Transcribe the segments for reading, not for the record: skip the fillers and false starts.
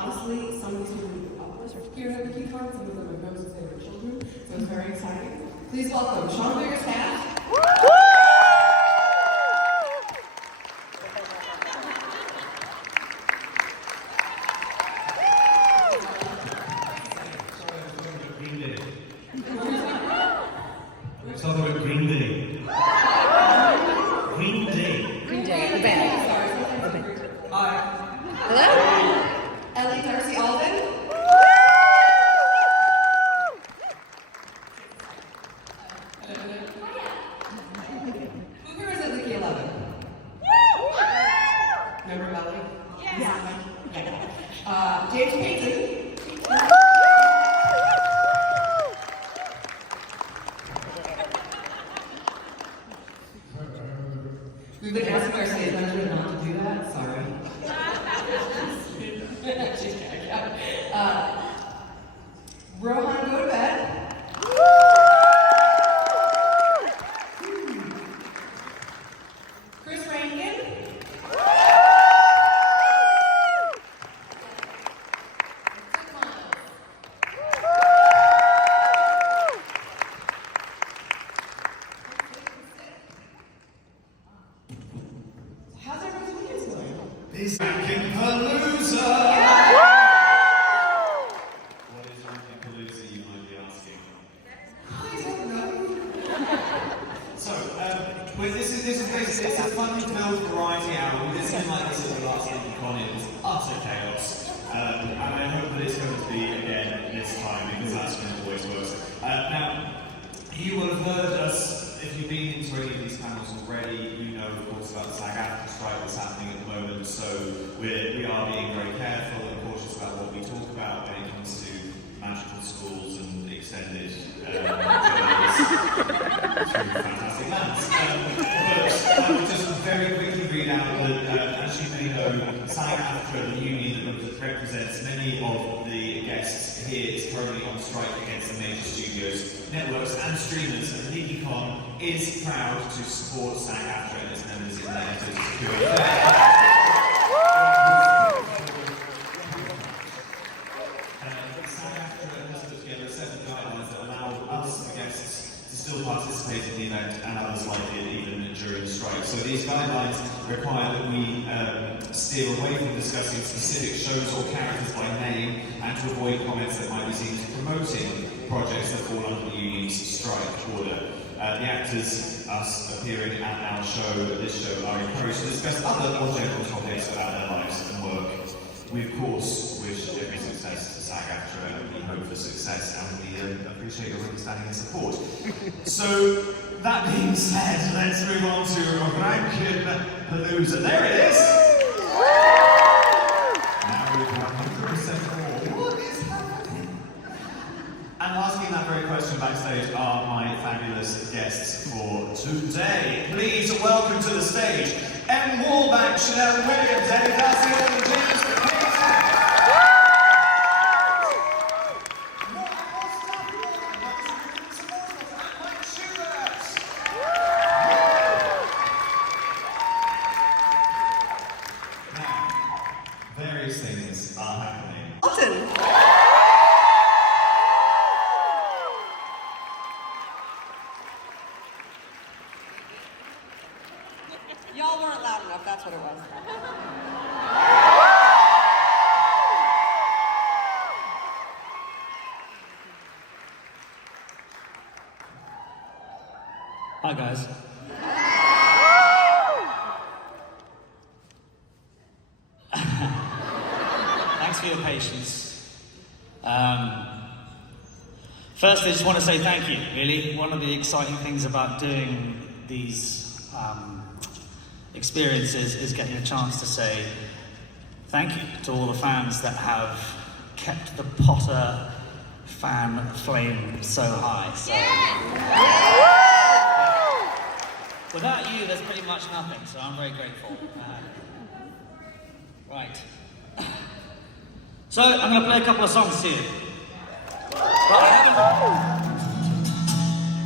honestly, some of these people we grew up with here at LeakyCon, some of them are Rose's favorite children, so it's very exciting. Please welcome Sean Boyer's staff. Let's talk about Green Day. Green Day. Green Day, the band. The band. Hello? Ellie Darcy Alden. Who here is at Leaky 11? Remember Ellie? Yeah. James Payton. We've been asking our stage manager not to do that. Sorry. She's kidding. Rohan, go to bed. Chris Rankin. How's everyone's weekend going? This Weekend Palooza! What is Weekend Palooza, you might be asking? I don't know. So, well, this is basically, it's a fun-filled variety hour. This is like this at the last LeakyCon, it was utter chaos. And I hope that it's going to be again this time, because that's when it always works. Now, you will have heard us, if you've been into any of these panels already, you know, of course, about the SAG-AFTRA strike that's happening at the moment, so we are being very careful and cautious about what we talk about when it comes to magical schools and extended journeys through fantastic lands. But I would just very quickly read out that, as you may know, SAG-AFTRA, the union that represents many of the guests here, is currently on strike against the major studios, networks and streamers, and LeakyCon is proud to support SAG-AFTRA and its members in their efforts to secure SAG-AFTRA has put together 7 guidelines that allow us, the guests, to still participate in the event and others like it even during the strike. So these guidelines require that we steer away from discussing specific shows or characters by name and to avoid comments that might be seen as promoting projects that fall under the union's strike order. The actors, us appearing at our show, this show, are encouraged to discuss other more general topics about their lives and work. We, of course, wish every success to SAG-AFTRA. We hope for success, and we appreciate your understanding and support. So, that being said, let's move on to Rankin Palooza. There it is! Now we've 100% more. What is happening? And asking that very question backstage are my fabulous guests for today. Please welcome to the stage M. Wallbank, Chanel Williams, Eddie Darcy, and James Payton. Various things are happening. Y'all weren't loud enough, that's what it was. Hi guys. Thanks for your patience. First, I just want to say thank you, really. One of the exciting things about doing these experiences is getting a chance to say thank you to all the fans that have kept the Potter fan flame so high. So, without you, there's pretty much nothing, so I'm very grateful. Right. So, I'm going to play a couple of songs to you. But I haven't...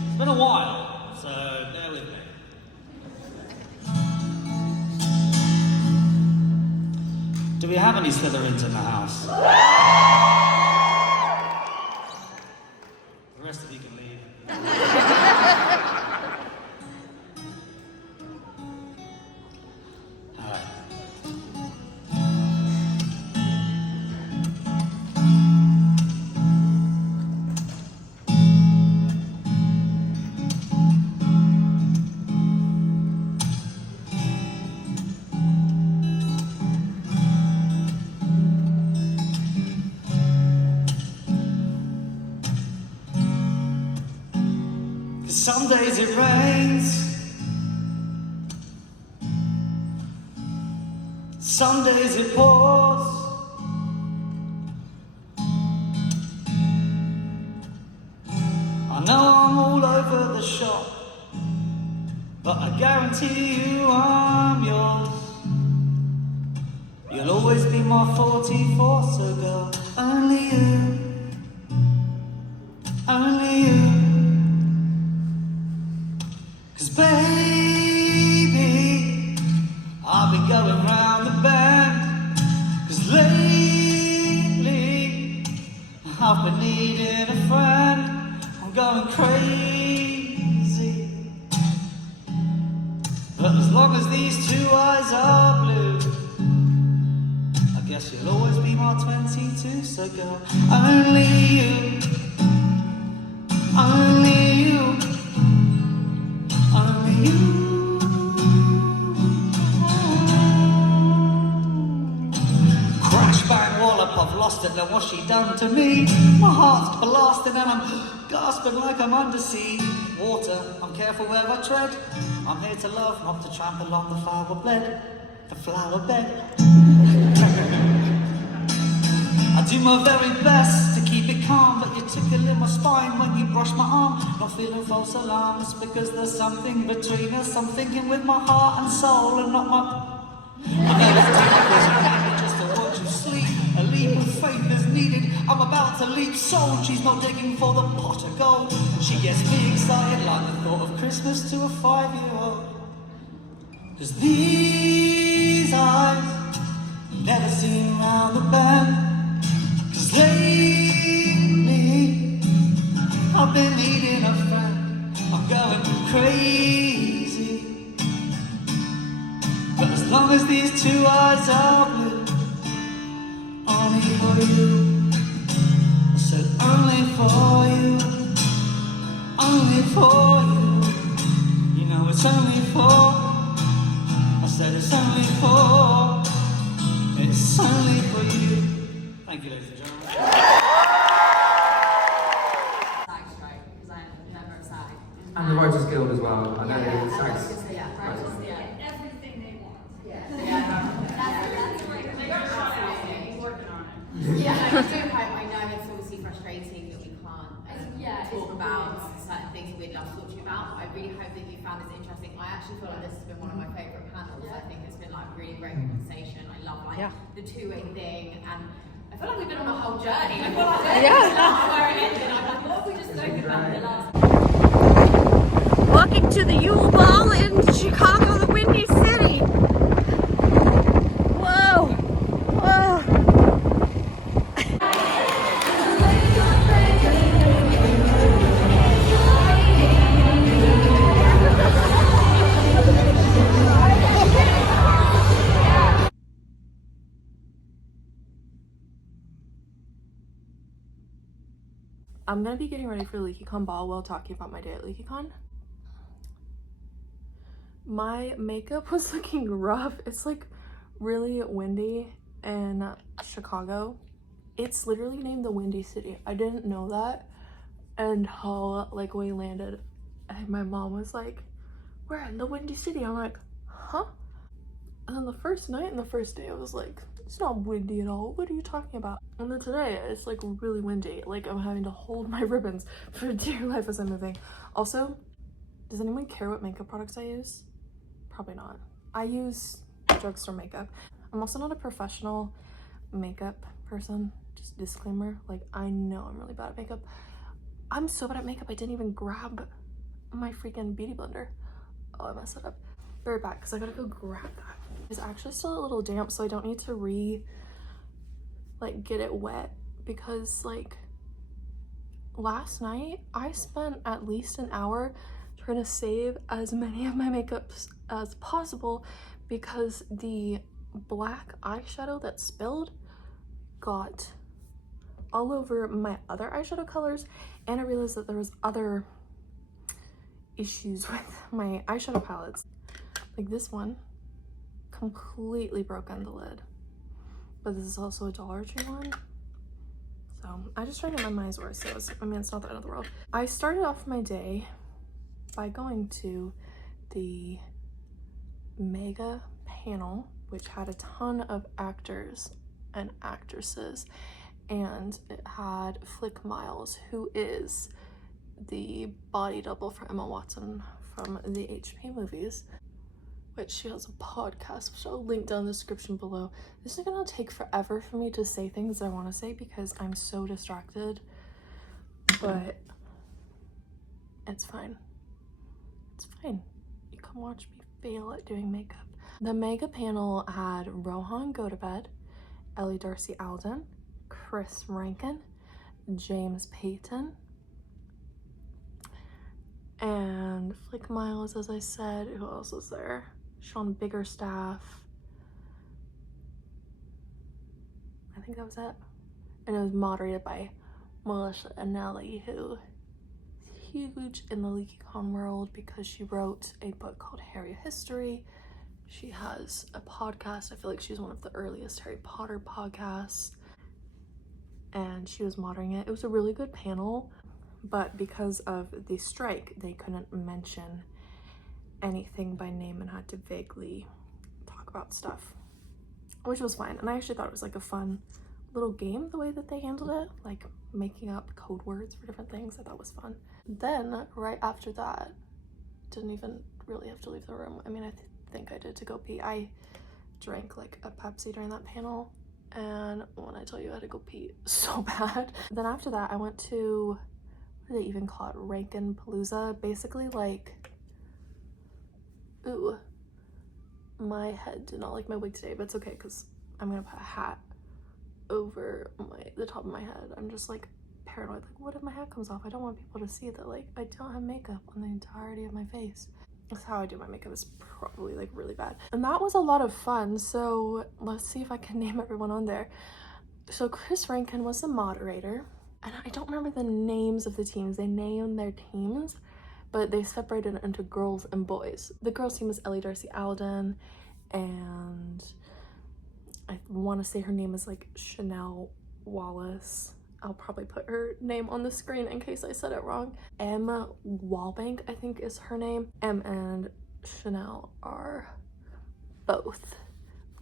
It's been a while, so bear with me. Do we have any Slytherins in the house? The rest of you can leave. Alright. Some days it rains, some days it pours. I know I'm all over the shop, but I guarantee you I'm yours. You'll always be my 44, so girl, only you, only you. Baby, I've been going round the bend, 'cause lately I've been needing a friend. I'm going crazy, but as long as these two eyes are blue, I guess you'll always be my 22. So girl, only you, only you. Only you. Crash, bang, wallop, I've lost it, now what's she done to me? My heart's blasting and I'm gasping like I'm under sea water. I'm careful where I tread, I'm here to love, not to trample on the flower bed. The flower bed. I do my very best to keep it calm, but you tickle in my spine when you brush my arm. Not feeling false alarms, because there's something between us. I'm thinking with my heart and soul and not my... I know it's difficult just to watch you sleep. A leap of faith is needed, I'm about to leap soul. She's not digging for the pot of gold, and she gets me excited like the thought of Christmas to a 5-year-old. 'Cause these eyes never seen round the bend. Lately, I've been needing a friend. I'm going crazy, but as long as these two eyes are blue, only for you. I said only for you, only for you. You know it's only for. I said it's only for. It's only for you. Thank you, ladies and gentlemen. And the Writers Guild as well. I know it's nice. Everything they want. Yeah, I do hope, I know it's obviously frustrating that we can't talk about certain things that we'd love to talk to you about. I really hope that you found this interesting. I actually feel like this has been one of my favourite panels. I think it's been like a really great conversation. I love like the two-way thing, and I feel like we've been on a whole journey. I feel like where it ended. I'm like, what have we just spoken about in the last? Walking to the Yule Ball in Chicago, the Windy City. Whoa. Whoa. I'm gonna be getting ready for LeakyCon ball while talking about my day at LeakyCon. My makeup was looking rough. It's like really windy in Chicago. It's literally named the Windy City. I didn't know that until like we landed, and my mom was like, "We're in the Windy City." I'm like, "Huh?" And then the first night and the first day I was like, "It's not windy at all. What are you talking about?" And then today it's like really windy. Like I'm having to hold my ribbons for dear life as I'm moving. Also, does anyone care what makeup products I use? Probably not. I use drugstore makeup. I'm also not a professional makeup person. Just disclaimer. Like I know I'm really bad at makeup. I'm so bad at makeup I didn't even grab my freaking beauty blender. Oh, I messed it up. Very bad because I gotta go grab that. It's actually still a little damp, so I don't need to get it wet, because like last night I spent at least an hour trying to save as many of my makeups as possible, because the black eyeshadow that spilled got all over my other eyeshadow colors, and I realized that there was other issues with my eyeshadow palettes. Like this one completely broke on the lid, but this is also a Dollar Tree one, so I just tried to get my money's worth. So I mean, it's not the end of the world. I started off my day by going to the mega panel, which had a ton of actors and actresses, and it had Flick Miles, who is the body double for Emma Watson from the HP movies, which she has a podcast, which I'll link down in the description below. This is gonna take forever for me to say things I want to say because I'm so distracted, but it's fine. It's fine. You come watch me fail at doing makeup. The mega panel had Rohan Gotobed, Ellie Darcy Alden, Chris Rankin, James Payton, and Flick Miles, as I said. Who else was there? Sean Biggerstaff. I think that was it. And it was moderated by Melissa Anelli, who is huge in the LeakyCon world because she wrote a book called Harry History. She has a podcast. I feel like she's one of the earliest Harry Potter podcasts, and she was moderating it. It was a really good panel, but because of the strike, they couldn't mention anything by name and had to vaguely talk about stuff, which was fine. And I actually thought it was like a fun little game, the way that they handled it, like making up code words for different things. I thought was fun. Then right after that, didn't even really have to leave the room. I mean, I think I did to go pee. I drank like a Pepsi during that panel, and when I tell you I had to go pee so bad. Then after that, I went to, what do they even call it? Rankin Palooza. Basically like, ooh, my head did not like my wig today, but it's okay because I'm gonna put a hat over the top of my head. I'm just like paranoid, like what if my hat comes off? I don't want people to see that like I don't have makeup on the entirety of my face. That's how I do my makeup, is probably like really bad. And that was a lot of fun. So let's see if I can name everyone on there. So Chris Rankin was the moderator, and I don't remember the names of the teams. They named their teams, but they separated it into girls and boys. The girls team was Ellie Darcy Alden, and I want to say her name is like Chanel Wallace. I'll probably put her name on the screen in case I said it wrong. Em Walbank, I think is her name. Em and Chanel are both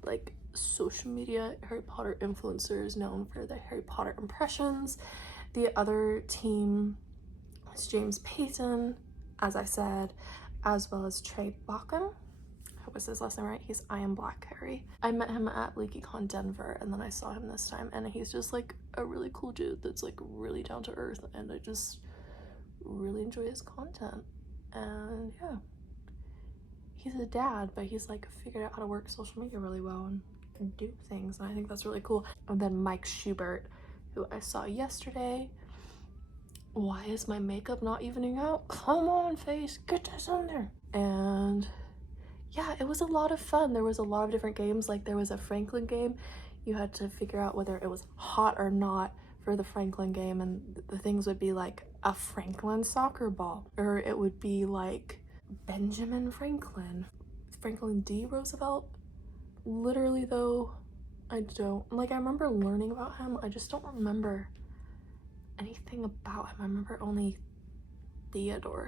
like social media Harry Potter influencers known for their Harry Potter impressions. The other team was James Payton, as I said, as well as Trey Bacham. I hope I said his last name right. He's I Am Black Harry. I met him at LeakyCon Denver, and then I saw him this time, and he's just like a really cool dude that's like really down to earth, and I just really enjoy his content. And yeah, he's a dad, but he's like figured out how to work social media really well and do things, and I think that's really cool. And then Mike Schubert, who I saw yesterday. Why is my makeup not evening out? Come on, face, get this on there. And yeah, it was a lot of fun. There was a lot of different games. Like there was a Franklin game. You had to figure out whether it was hot or not for the Franklin game, and the things would be like a Franklin soccer ball, or it would be like Benjamin Franklin, Franklin D. Roosevelt. Literally though, I remember learning about him. I just don't remember anything about him. I remember only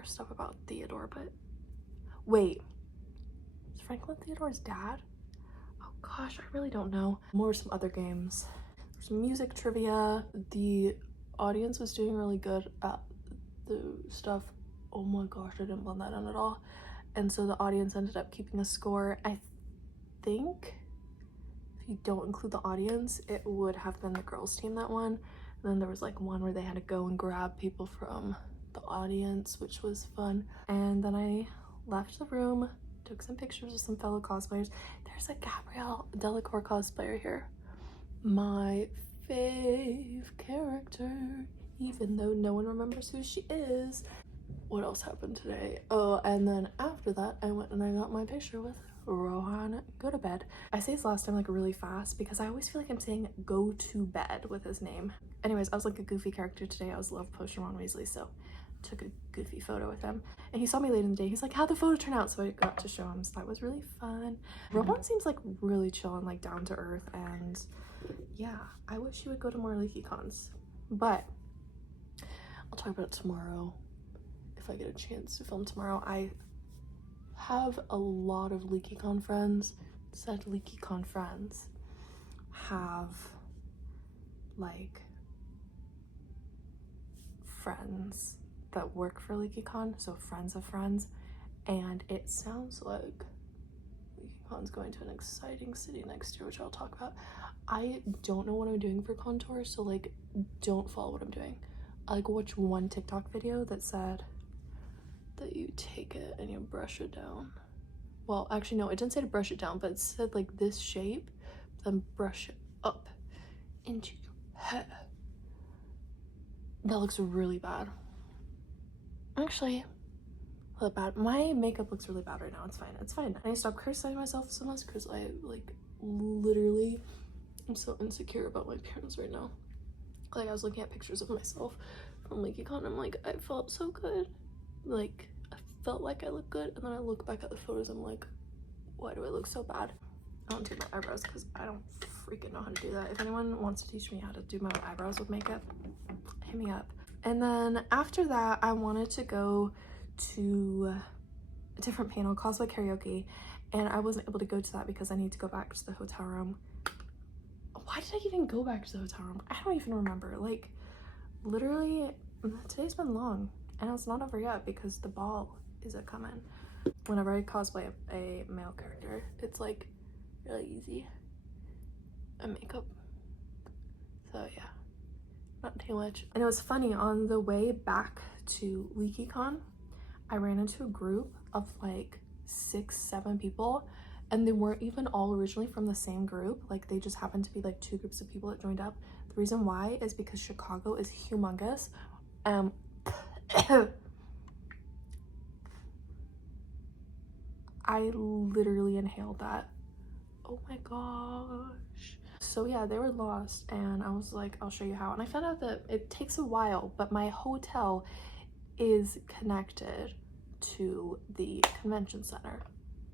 stuff about Theodore, but wait, is Franklin Theodore's dad? Oh gosh, I really don't know. Some other games. There's music trivia. The audience was doing really good at the stuff. Oh my gosh, I didn't blend that in at all. And so the audience ended up keeping a score. I think if you don't include the audience, it would have been the girls team that won. And then there was like one where they had to go and grab people from the audience, which was fun. And then I left the room took some pictures with some fellow cosplayers. There's a Gabrielle Delacour cosplayer here. My fave character, even though no one remembers who she is. What else happened today? Oh, and then after that, I went and I got my picture with Rohan Go to Bed. I say his last name like really fast because I always feel like I'm saying go to bed with his name. Anyways, I was like a goofy character today. I was love potion Ron Weasley, so took a goofy photo with him. And he saw me late in the day. He's like, how'd the photo turn out? So I got to show him, so that was really fun. Rohan seems like really chill and like down to earth, and yeah, I wish he would go to more LeakyCons, but I'll talk about it tomorrow if I get a chance to film tomorrow. I have a lot of LeakyCon friends. Said LeakyCon friends have like friends that work for LeakyCon, so friends of friends, and it sounds like LeakyCon's going to an exciting city next year, which I'll talk about. I don't know what I'm doing for contour, so like don't follow what I'm doing. I like watched one TikTok video that said that you take it and you brush it down. Well, actually no, it didn't say to brush it down, but it said like this shape, then brush it up into your head. That looks really bad. Actually, a little bad. My makeup looks really bad right now. It's fine. It's fine. I need to stop criticizing myself so much because I like literally I'm so insecure about my appearance right now. Like I was looking at pictures of myself from LeakyCon. I'm like, I felt so good. Like I felt like I looked good, and then I look back at the photos. I'm like, why do I look so bad? I don't do my eyebrows because I don't freaking know how to do that. If anyone wants to teach me how to do my eyebrows with makeup, hit me up. And then after that, I wanted to go to a different panel, cosplay karaoke, and I wasn't able to go to that because I need to go back to the hotel room. Why did I even go back to the hotel room? I don't even remember. Like literally today's been long and it's not over yet because the ball is coming. Whenever I cosplay a male character, it's like really easy and makeup, so yeah, not too much. And it was funny, on the way back to LeakyCon I ran into a group of like 6-7 people, and they weren't even all originally from the same group. Like they just happened to be like 2 groups of people that joined up. The reason why is because Chicago is humongous. I literally inhaled that. Oh my gosh. So yeah, they were lost and I was like, I'll show you how. And I found out that it takes a while, but my hotel is connected to the convention center.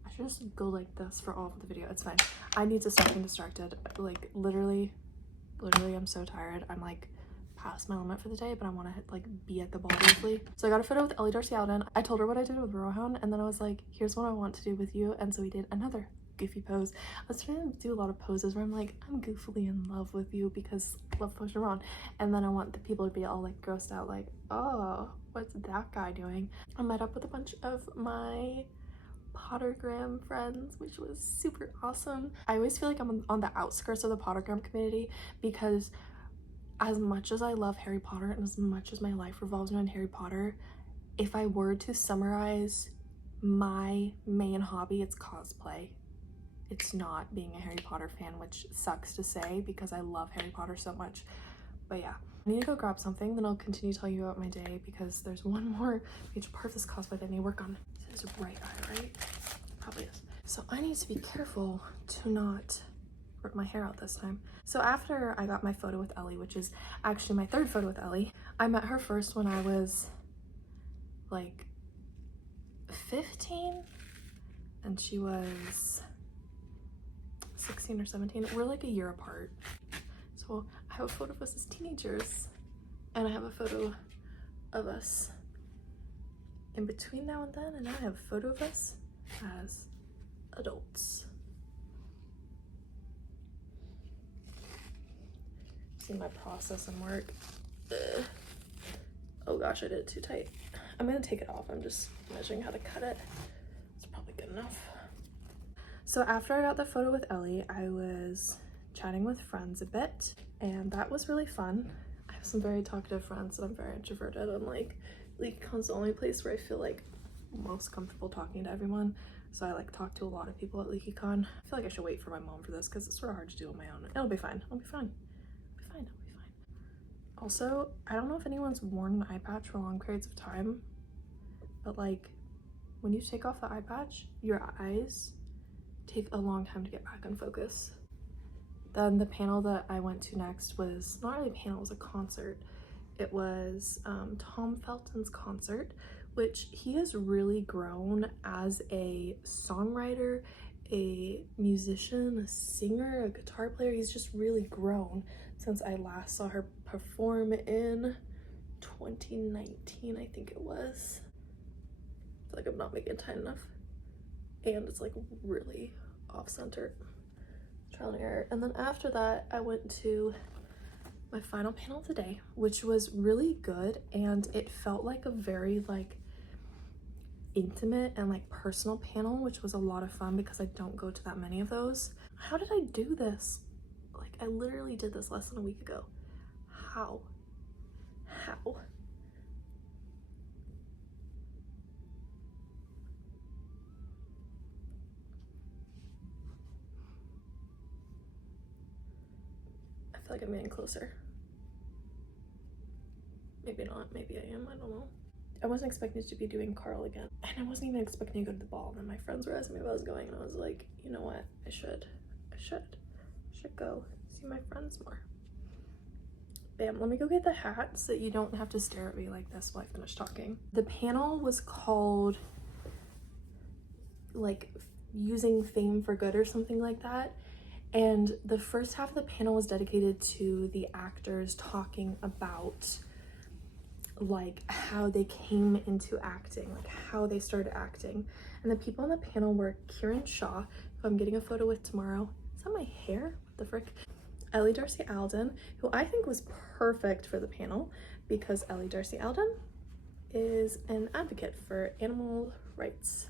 I should just go like this for all of the video. It's fine. I need to stop being distracted. Like literally I'm so tired. I'm like past my limit for the day, but I want to like be at the ball briefly. So I got a photo with Ellie Darcy Alden. I told her what I did with Rohan, and then I was like, here's what I want to do with you. And so we did another goofy pose. I was trying to do a lot of poses where I'm like, I'm goofily in love with you because love potion Ron. And then I want the people to be all like grossed out, like, oh, what's that guy doing? I met up with a bunch of my Pottergram friends, which was super awesome. I always feel like I'm on the outskirts of the Pottergram community because as much as I love Harry Potter and as much as my life revolves around Harry Potter, if I were to summarize my main hobby, it's cosplay. It's not being a Harry Potter fan, which sucks to say because I love Harry Potter so much. But yeah, I need to go grab something, then I'll continue telling you about my day because there's one more major part of this cosplay that I need to work on. This is a bright eye, right? Probably is. So I need to be careful to not rip my hair out this time. So after I got my photo with Ellie, which is actually my 3rd photo with Ellie, I met her first when I was like 15 and she was 16 or 17. We're like a year apart. So I have a photo of us as teenagers and I have a photo of us in between now and then, and now I have a photo of us as adults. See my process and work. Ugh. Oh gosh, I did it too tight. I'm gonna take it off. I'm just measuring how to cut it. It's probably good enough. So after I got the photo with Ellie, I was chatting with friends a bit, and that was really fun. I have some very talkative friends, and I'm very introverted, and like LeakyCon's the only place where I feel like most comfortable talking to everyone. So I like talked to a lot of people at LeakyCon. I feel like I should wait for my mom for this because it's sort of hard to do on my own. It'll be fine. It'll be fine. It'll be fine. It'll be fine. Also, I don't know if anyone's worn an eye patch for long periods of time, but like when you take off the eye patch, your eyes take a long time to get back in focus. Then the panel that I went to next was not really a panel, it was a concert. It was Tom Felton's concert, which he has really grown as a songwriter, a musician, a singer, a guitar player. He's just really grown since I last saw her perform in 2019, I think it was. I feel like I'm not making it tight enough. And it's like really off-center. Trial and error. And then after that, I went to my final panel of the day, which was really good, and it felt like a very like intimate and like personal panel, which was a lot of fun because I don't go to that many of those. How did I do this? Like I literally did this less than a week ago. How? I feel like I'm getting closer. Maybe not, maybe I am, I don't know. I wasn't expecting to be doing Carl again, and I wasn't even expecting to go to the ball. And then my friends were asking me if I was going, and I was like, you know what, I should go see my friends more. Bam, let me go get the hat so that you don't have to stare at me like this while I finish talking. The panel was called like using fame for good or something like that. And the first half of the panel was dedicated to the actors talking about like how they came into acting, like how they started acting. And the people on the panel were Kieran Shaw, who I'm getting a photo with tomorrow. Is that my hair? What the frick? Ellie Darcy Alden, who I think was perfect for the panel because Ellie Darcy Alden is an advocate for animal rights.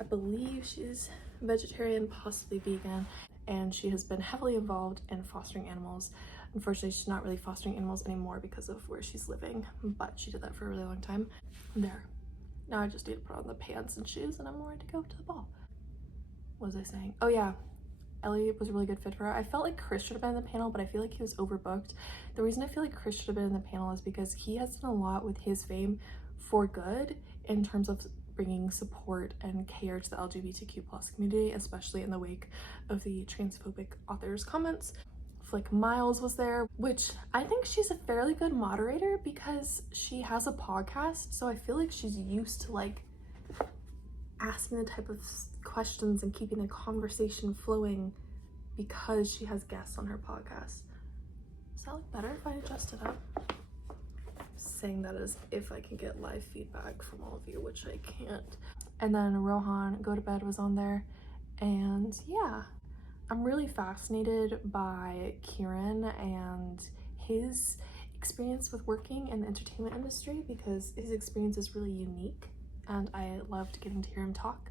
I believe she's vegetarian, possibly vegan, and she has been heavily involved in fostering animals. Unfortunately, she's not really fostering animals anymore because of where she's living, but she did that for a really long time. There. Now I just need to put on the pants and shoes and I'm ready to go to the ball. What was I saying? Oh yeah, Ellie was a really good fit for her. I felt like Chris should have been in the panel, but I feel like he was overbooked. The reason I feel like Chris should have been in the panel is because he has done a lot with his fame for good in terms of bringing support and care to the LGBTQ+ community, especially in the wake of the transphobic author's comments. Like Miles was there, which I think she's a fairly good moderator because she has a podcast, so I feel like she's used to like asking the type of questions and keeping the conversation flowing because she has guests on her podcast. Does that look better if I adjust it up? I'm saying that as if I can get live feedback from all of you, which I can't. And then Rohan Go to Bed was on there, and yeah, I'm really fascinated by Kieran and his experience with working in the entertainment industry because his experience is really unique and I loved getting to hear him talk.